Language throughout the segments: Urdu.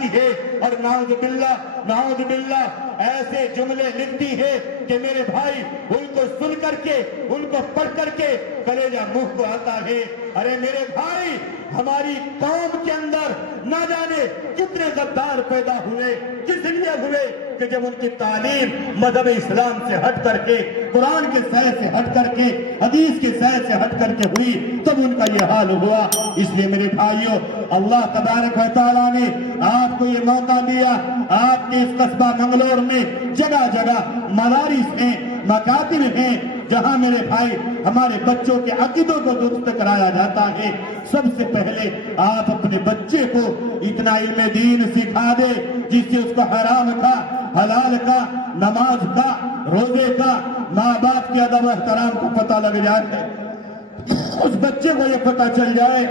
جاتی ہے اور نعوذ باللہ ایسے جملے لکھتی ہے کہ میرے بھائی ان کو سن کر کے ان کو پڑھ کر کے کلیجہ منہ کو آتا ہے۔ ارے میرے بھائی ہماری قوم کے اندر نہ جانے کتنے غدار پیدا ہوئے، کس لیے ہوئے کہ جب ان کی تعلیم مذہب اسلام سے ہٹ کر کے، قرآن کے سائے سے ہٹ کر کے، حدیث کے سائے سے ہٹ کر کے ہوئی، تب ان کا یہ حال ہوا۔ اس لیے میرے بھائیوں، اللہ تبارک و تعالیٰ نے آپ کو یہ موقع دیا۔ آپ کے اس قصبہ منگلور میں جگہ جگہ مدارس ہیں، مکاتب ہیں، جہاں میرے بھائی ہمارے بچوں کے عقیدوں کو درست کرایا جاتا ہے۔ سب سے پہلے آپ اپنے بچے کو اتنا علم دین سکھا دے جس سے اس کو حرام کا، حلال کا، نماز کا، روزے کا، ماں باپ کے ادب و احترام کو پتہ لگ جائے۔ اس بچے کو یہ پتہ چل جائے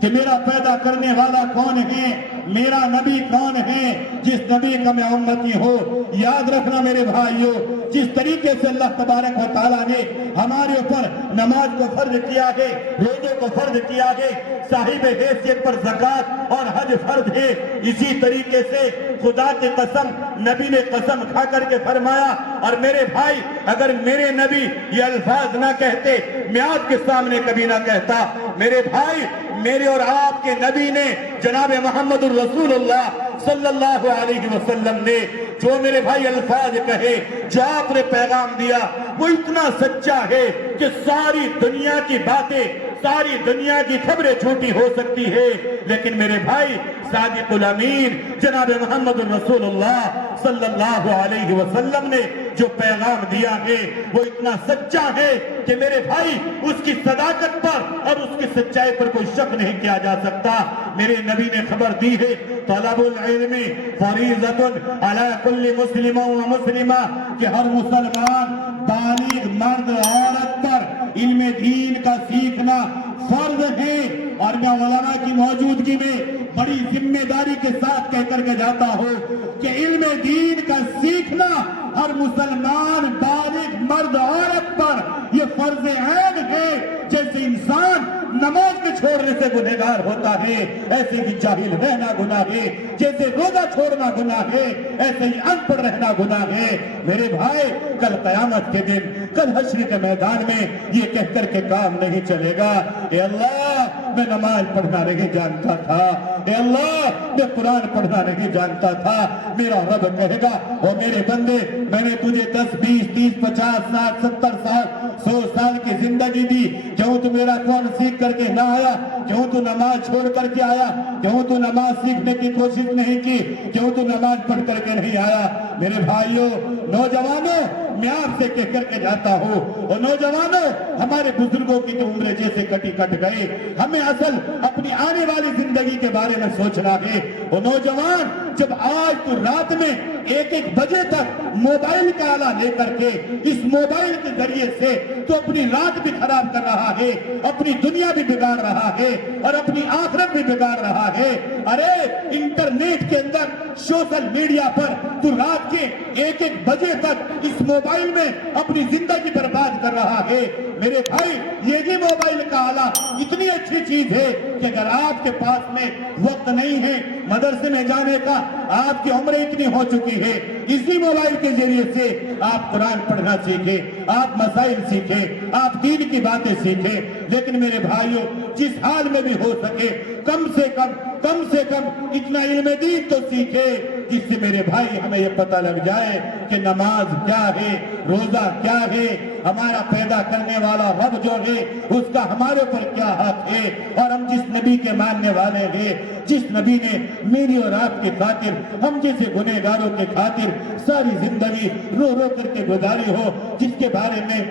کہ میرا پیدا کرنے والا کون ہے، میرا نبی کون ہے، جس نبی کا میں امتی ہوں۔ یاد رکھنا میرے بھائیوں، جس طریقے سے اللہ تبارک و تعالیٰ نے ہمارے اوپر نماز کو فرض کیا ہے، روزے کو فرض کیا ہے، صاحب حیثیت پر زکوٰۃ اور حج فرض ہے، اسی طریقے سے خدا کی قسم نبی نے قسم کھا کر کے فرمایا۔ اور میرے بھائی اگر میرے نبی یہ الفاظ نہ کہتے، میں آپ کے سامنے کبھی نہ کہتا۔ میرے بھائی میرے اور آپ کے نبی نے جناب محمد الرسول اللہ صلی اللہ علیہ وسلم نے جو میرے بھائی الفاظ کہے، جو آپ نے پیغام دیا، وہ اتنا سچا ہے کہ ساری دنیا کی باتیں، ساری دنیا کی خبریں جھوٹی ہو سکتی ہے، لیکن میرے بھائی صادق الامین جناب محمد الرسول اللہ صلی اللہ علیہ وسلم نے جو پیغام دیا ہے وہ اتنا سچا ہے کہ میرے بھائی اس کی صداقت پر اور اس کی سچائی پر کوئی شک نہیں کیا جا سکتا۔ میرے نبی نے خبر دی ہے، طلب العلم فریضۃ علی کل مسلم و مسلمہ، کہ ہر مسلمان بالغ مرد عورت پر علم دین کا سیکھنا فرض ہے۔ اور میں علماء کی موجودگی میں بڑی ذمہ داری کے ساتھ کہہ کر کے جاتا ہوں کہ علم دین کا سیکھنا ہر مسلمان بالغ مرد عورت پر یہ فرض عین ہے۔ جیسے انسان نماز کے چھوڑنے سے گنہگار ہوتا ہے، ایسے ہی جاہل رہنا گناہ ہے، جیسے روزہ چھوڑنا گناہ ہے، ایسے ہی ان پڑھ رہنا گناہ ہے۔ میرے بھائی کل قیامت کے دن، کل حشر کے میدان میں یہ کہہ کر کے کام نہیں چلے گا، اے اللہ میں نماز پڑھنا نہیں جانتا تھا، اے اللہ میں قرآن پڑھنا نہیں جانتا تھا۔ میرا رب کہے گا، او میرے بندے میں نے تجھے 10 20 30 50 60 70 سال 100 سال کی زندگی دی، کیوں تو میرا قرآن سیکھ کر کے نہ آیا؟ کیوں تو نماز چھوڑ کر کے آیا؟ کیوں تو نماز سیکھنے کی کوشش نہیں کی؟ کیوں تو نماز پڑھ کر کے نہیں آیا؟ میرے بھائیوں نوجوانوں میں آپ سے کہہ کر کے جاتا ہوں، اور نوجوانوں ہمارے بزرگوں کی تو عمریں جیسے کٹی کٹ گئے، ہمیں اصل اپنی آنے والی زندگی کے بارے میں سوچنا ہے۔ اور نوجوان جب آج تو رات میں 1-1 بجے تک موبائل کا آلہ لے کر کے اس موبائل کے ذریعے سے تو اپنی رات بھی خراب کر رہا ہے، اپنی دنیا بھی بگاڑ رہا ہے اور اپنی آخرت بھی بگاڑ رہا ہے۔ ارے انٹرنیٹ کے اندر سوشل میڈیا پر تو رات کے 1-1 بجے تک اس موبائل میں اپنی زندگی برباد کر رہا ہے۔ میرے بھائی یہ بھی موبائل کا آلہ اتنی اچھی چیز ہے کہ اگر آپ کے پاس میں وقت نہیں ہے مدرسے میں جانے کا، آپ کی عمر اتنی ہو چکی ہے، اسی موبائل کے ذریعے سے آپ قرآن پڑھنا سیکھیں، آپ مسائل سیکھیں، آپ دین کی باتیں سیکھیں۔ لیکن میرے بھائیوں جس حال میں بھی ہو سکے کم سے کم اتنا علم دین تو سیکھے جس سے میرے بھائی ہمیں یہ پتہ لگ جائے کہ نماز کیا ہے، روزہ کیا ہے، ہمارا پیدا کرنے والا رب جو ہے اس کا ہمارے پر کیا حق ہے، اور ہم جس نبی کے ماننے والے ہیں، جس نبی نے میری اور آپ کی خاطر، ہم جیسے گنہگاروں کے خاطر ساری زندگی رو رو کر کے گزاری ہو، جس کے بارے میں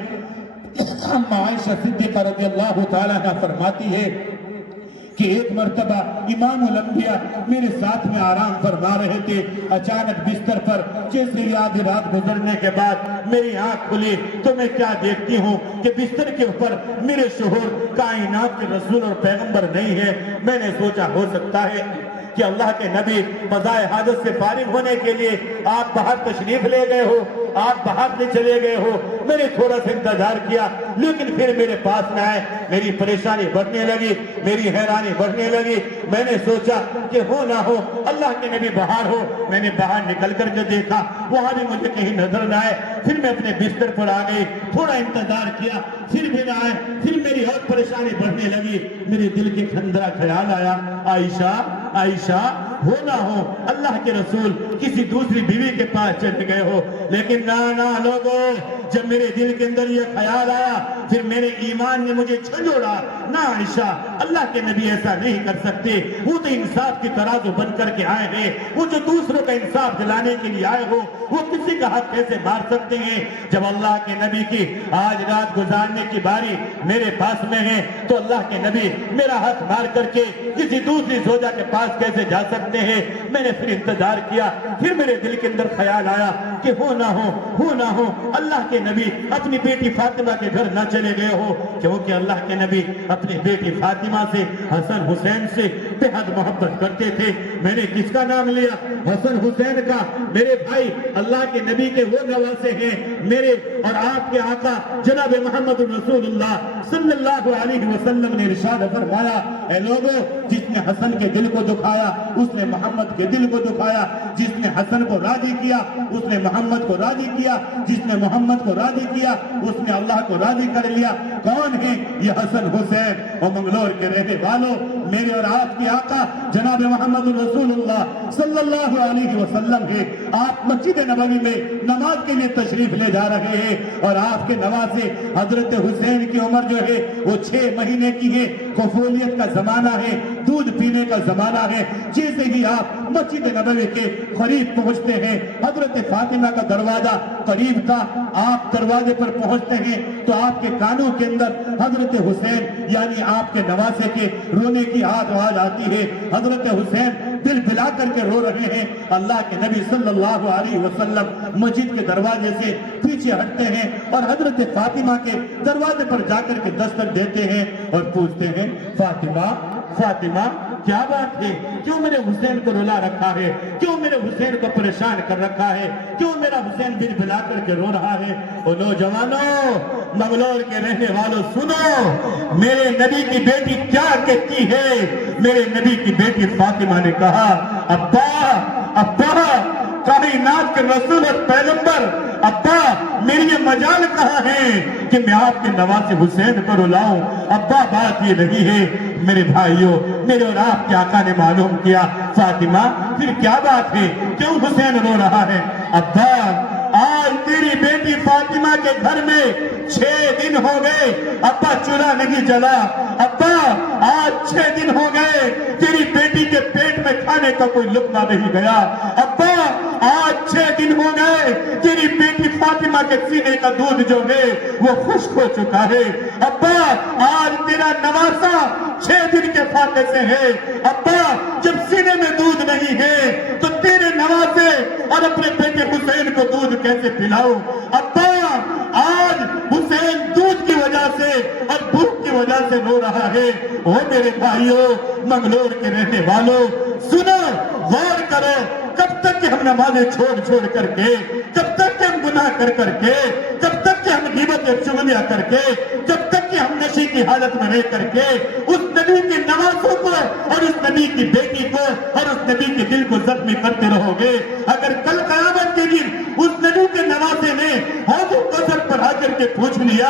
عائشہ صدیقہ رضی اللہ تعالیٰ عنہا فرماتی ہے کہ ایک مرتبہ امام الانبیاء میرے ساتھ میں آرام فرما رہے تھے، اچانک بستر پر جیسے ہی آدھی رات گزرنے کے بعد میری آنکھ کھلی تو میں کیا دیکھتی ہوں کہ بستر کے اوپر میرے شوہر کائنات کے رسول اور پیغمبر نہیں ہے۔ میں نے سوچا ہو سکتا ہے کہ اللہ کے نبی قضاء حاجت سے فارغ ہونے کے لیے آپ باہر تشریف لے گئے ہو۔ آپ بھاگنے چلے گئے ہو، میں نے تھوڑا سا انتظار کیا لیکن پھر میرے پاس نہ آئے، میری پریشانی بڑھنے لگی، میری حیرانی بڑھنے لگی، میں نے سوچا کہ ہو نہ ہو اللہ کے نبی باہر ہو، میں نے باہر نکل کر کے دیکھا وہاں بھی مجھے کہیں نظر نہ آئے، پھر میں اپنے بستر پر آ گئی، تھوڑا انتظار کیا پھر بھی نہ آئے، پھر میری اور پریشانی بڑھنے لگی، میرے دل کے اندر خیال آیا عائشہ عائشہ ہو نہ ہو اللہ کے رسول کسی دوسری بیوی کے پاس چلے گئے ہو، لیکن نہ لوگوں، جب میرے دل کے اندر یہ خیال آیا پھر میرے ایمان نے مجھے جھنجھوڑا، نہ عائشہ اللہ کے نبی ایسا نہیں کر سکتے، وہ تو انصاف کی ترازو بن کر کے آئے ہیں، وہ جو دوسروں کا انصاف دلانے کے لیے آئے ہو وہ کسی کا حق کیسے مار سکتے ہیں؟ جب اللہ کے نبی کی آج رات گزارنے کی باری میرے پاس میں ہے تو اللہ کے نبی میرا حق مار کر کے کسی دوسری زوجہ کے پاس کیسے جا سکتے ہیں؟ میں نے پھر انتظار کیا، پھر میرے دل کے اندر خیال آیا کہ ہو نہ ہو اللہ کے نبی اپنی بیٹی فاطمہ کے گھر نہ چلے گئے ہو، کیونکہ اللہ کے نبی اپنی بیٹی فاطمہ سے حسن حسین سے بے حد محبت کرتے تھے۔ میں نے کس کا نام لیا؟ حسن حسین کا۔ میرے بھائی اللہ کے نبی کے وہ نواسے ہیں، میرے اور آپ کے آقا جناب محمد رسول اللہ صلی اللہ علیہ وسلم نے ارشاد فرمایا، اے لوگوں، جس نے حسن کے دل کو دکھایا اس نے محمد کے دل کو دکھایا، جس نے حسن کو راضی کیا اس نے محمد کو راضی کیا، جس نے محمد کو راضی کیا اس نے اللہ کو راضی کر لیا۔ کون ہے یہ حسن حسین؟ اور منگلور کے رہنے والوں، میرے اور آپ کے آقا جناب محمد رسول اللہ صلی اللہ علیہ وسلم ہے۔ آپ مسجد نبوی میں نماز کے لیے تشریف لے جا رہے ہیں اور آپ کے نواسے حضرت حسین کی عمر جو ہے وہ 6 مہینے کی ہے، کفولیت کا زمانہ ہے، دودھ پینے کا زمانہ ہے۔ جیسے ہی آپ مسجد نبوی کے قریب پہنچتے ہیں، حضرت فاطمہ کا دروازہ قریب تھا، آپ دروازے پر پہنچتے ہیں تو آپ کے کانوں کے اندر حضرت حسین یعنی آپ کے نواسے کے رونے کی آواز آتی ہے۔ حضرت حسین دل بلا کر کے رو رہے ہیں۔ اللہ کے نبی صلی اللہ علیہ وسلم مسجد کے دروازے سے پیچھے ہٹتے ہیں اور حضرت فاطمہ کے دروازے پر جا کر کے دستک دیتے ہیں اور پوچھتے ہیں، فاطمہ کیا بات ہے؟ کیوں میرے حسین کو رلا رکھا ہے؟ کیوں میرے حسین کو پریشان کر رکھا ہے؟ کیوں میرا حسین دل بلا کر کے رو رہا ہے؟ او نوجوانوں، منگلور کے رہنے والوں، سنو میرے نبی کی بیٹی کیا کہتی ہے۔ میرے نبی کی بیٹی فاطمہ نے کہا، ابا کائنات کے رسول اور پیغمبر، ابا میری یہ مجال کہاں ہے کہ میں آپ کے نواسے حسین کو رلاؤں؟ ابا بات یہ نہیں ہے۔ میرے بھائیوں، میرے اور آپ کے آقا نے معلوم کیا، فاطمہ پھر کیا بات ہے، کیوں حسین رو رہا ہے؟ ابا آج تیری بیٹی فاطمہ کے گھر میں 6 دن ہو گئے ابا چولہا نہیں جلا، ابا آج 6 دن ہو گئے تیری بیٹی کے پیٹ میں کھانے کا کوئی لقمہ نہیں گیا، ابا آج 6 دن ہو گئے تیری بیٹی فاطمہ کے سینے کا دودھ جو ہے وہ خشک ہو چکا ہے، ابا آج تیرا نواسا 6 دن کے فاقے سے ہے، ابا جب سینے میں دودھ نہیں ہے تو تیرے نواسے اور اپنے بیٹے حسین کو دودھ کیسے پلاؤ؟ ابا آج حسین دودھ کی وجہ سے اور بھوک کی وجہ سے رو رہا ہے۔ او میرے بھائیوں، منگلور کے رہنے والوں، سنو، غور کرو، کب تک کہ ہم نمازیں چھوڑ کر کے، کب تک کہ ہم گناہ کر کے، کب تک کہ ہم غیبت اور چغلیاں کر کے، جب تک کہ ہم نشے کی حالت میں رہ کر کے اس نبی کے نواسوں کو اور اس نبی کی بیٹی کو اور اس نبی کے دل کو زخمی کرتے رہو گے؟ اگر کل قیامت کے دن اس نبی کے نواسے نے حوض کوثر پر آ کر کے پوچھ لیا،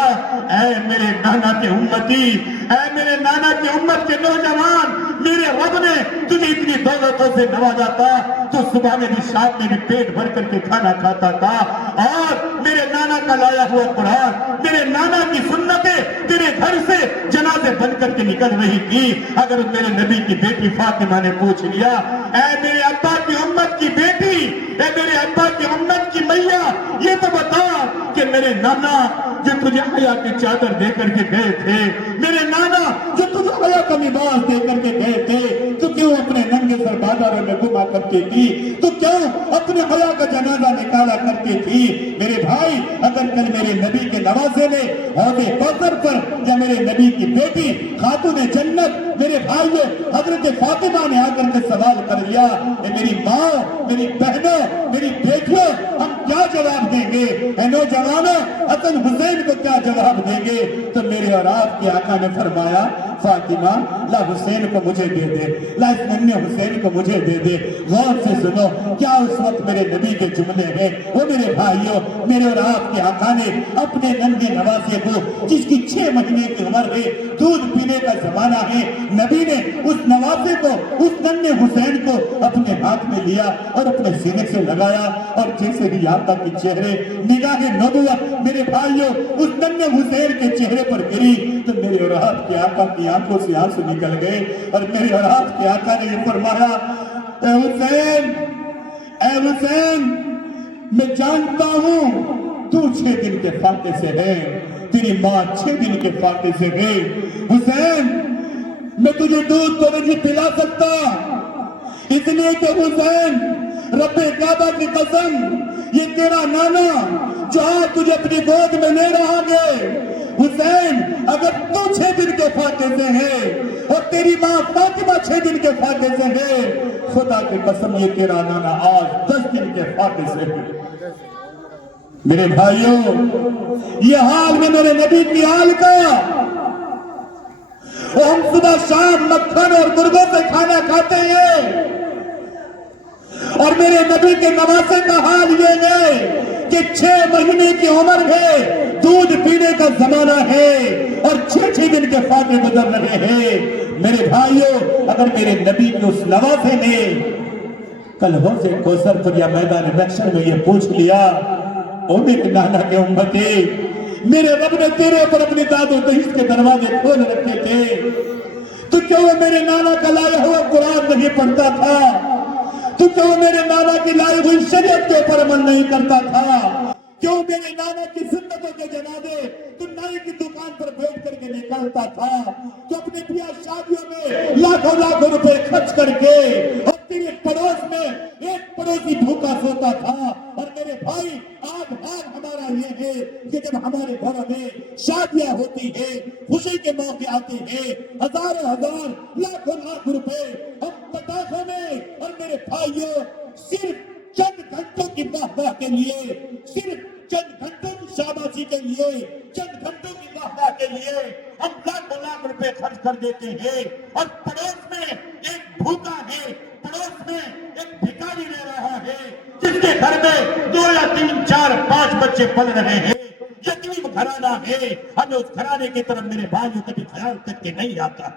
اے میرے نانا کے امتی، اے میرے نانا کی امت کے نوجوان، میرے رب نے تجھے اتنی دولتوں سے نوازا تھا، تو صبح میں بھی شام میں بھی پیٹ بھر کر کے کھانا کھاتا تھا، اور میرے نانا کا لایا ہوا قرآن، میرے نانا کی سنتیں تیرے گھر سے جنازے بن کر کے نکل رہی تھی، اگر میرے نبی کی بیٹی فاطمہ نے پوچھ لیا، اے میرے ابا کی امت کی بیٹی، اے میرے ابا کی امت کی میاں، یہ تو بتا کہ میرے نانا جو تجھے حیا کی چادر دے کر کے گئے تھے، میرے نانا جو تجھے حیا کا لباس دے کر کے گئے تھے، تو کیوں اپنے ننگے سر بازاروں میں گھما کرتی تھی؟ تو کیوں اپنے حیا کا جنازہ نکالا کرتی تھی؟ میرے بھائی، اگر کل میرے نبی کے نواسے نے حوض کوثر پر یا میرے نبی کی بیٹی خاتون جنت میرے بھائیوں حضرت فاطمہ نے آ کر کے سوال کر لیا، اے میری ماں، میری بہنوں، میری بیٹیوں، ہم کیا جواب دیں دیں گے؟ اے نوجوانوں، حسن حسین کو کیا جواب دیں گے؟ تو میرے اور آپ کے آقا نے فرمایا فاطمہ لا حسین کو مجھے دے دے، لا اس ننھے حسین کو مجھے دے دے۔ غور سے سنو، کیا اس وقت میرے نبی کے جملے ہیں؟ وہ میرے بھائیوں، میرے اور آپ کے آقا نے اپنے ننھے نواسے کو، جس کی 6 مہینے کی عمر ہے، دودھ پینے کا زمانہ ہے، نبی نے اس نواسے کو، اس ننھے حسین کو اپنے ہاتھ میں لیا اور اپنے سینے سے لگایا، اور جیسے ہی آقا کے چہرے نگاہ نبوت میرے بھائیوں اس ننھے حسین کے چہرے پر گری تو میرے اور آپ کے آقا کی آنکھوں سے آنسو نکل گئے، اور میرے اور آپ کے آقا نے یہ فرمایا اے حسین، اے حسین، میں جانتا ہوں تو 6 دن کے فاقے سے ہے، تیری ماں 6 دن کے فاقے سے ہے، حسین میں تجھے دودھ تو نہیں پلا سکتا، اس لیے کہ حسین رب کعبہ کی قسم یہ تیرا نانا جو آج تجھے اپنی گود میں لے رہا ہے، حسین اگر تو 6 دن کے فاقے سے ہے اور تیری ماں فاطمہ 6 دن کے فاقے سے ہے، خدا کی قسم یہ تیرا نانا آج 10 دن کے فاقے سے ہے۔ میرے بھائیوں، یہ حال میں میرے نبی کی حال کا، ہم صبح شام مکھن اور مرغوں سے کھانا کھاتے ہیں، اور میرے نبی کے نواسے کا حال یہ ہے کہ 6 مہینے کی عمر ہے، دودھ پینے کا زمانہ ہے، اور 6 دن کے فاقے گزر رہے ہیں۔ میرے بھائیوں، اگر میرے نبی کے اس نواسے نے کل حوض کوثر پر یا میدان محشر میں یہ پوچھ لیا، او میرے نانا کے امتی، میرے رب نے تیرے پر اپنی داد و دہشت کے دروازے کھول رکھے تھے، تو کیوں میرے نانا کا لایا ہوا قرآن نہیں پڑھتا تھا؟ تو کیوں میرے نانا کی لائی ہوئی شریعت کے اوپر عمل نہیں کرتا تھا؟ کیوں میرے نانا کی سنتوں کے جنازے تو نائی کی دکان پر بیٹھ کر کے نکالتا تھا؟ تو اپنے بیاہ شادیوں میں لاکھوں روپے خرچ کر کے اور تیرے پڑوس میں ایک پڑوسی بھوکا سوتا تھا۔ اور میرے بھائی، آج حال ہمارا یہ ہے کہ جب ہمارے گھروں میں شادیاں ہوتی ہیں، خوشی کے موقع آتے ہیں، ہزار لاکھ روپے ہم پٹاخوں میں، اور میرے بھائیوں صرف چند گھنٹوں کی واہ کے لیے، صرف چند گھنٹوں کی شاباشی کے لیے، چند گھنٹوں کی واہ کے لیے ہم لاکھ روپے خرچ کر دیتے ہیں، اور پڑوس میں ایک بھوکا ہے، پڑوس میں ایک بھکاری رہ رہا ہے، جس کے گھر میں 2 یا 3 4 5 بچے پل رہے ہیں، یتیم گھرانہ ہے، ہمیں اس گھرانے کی طرف میرے بھائیوں کبھی خیال تک کے نہیں آتا۔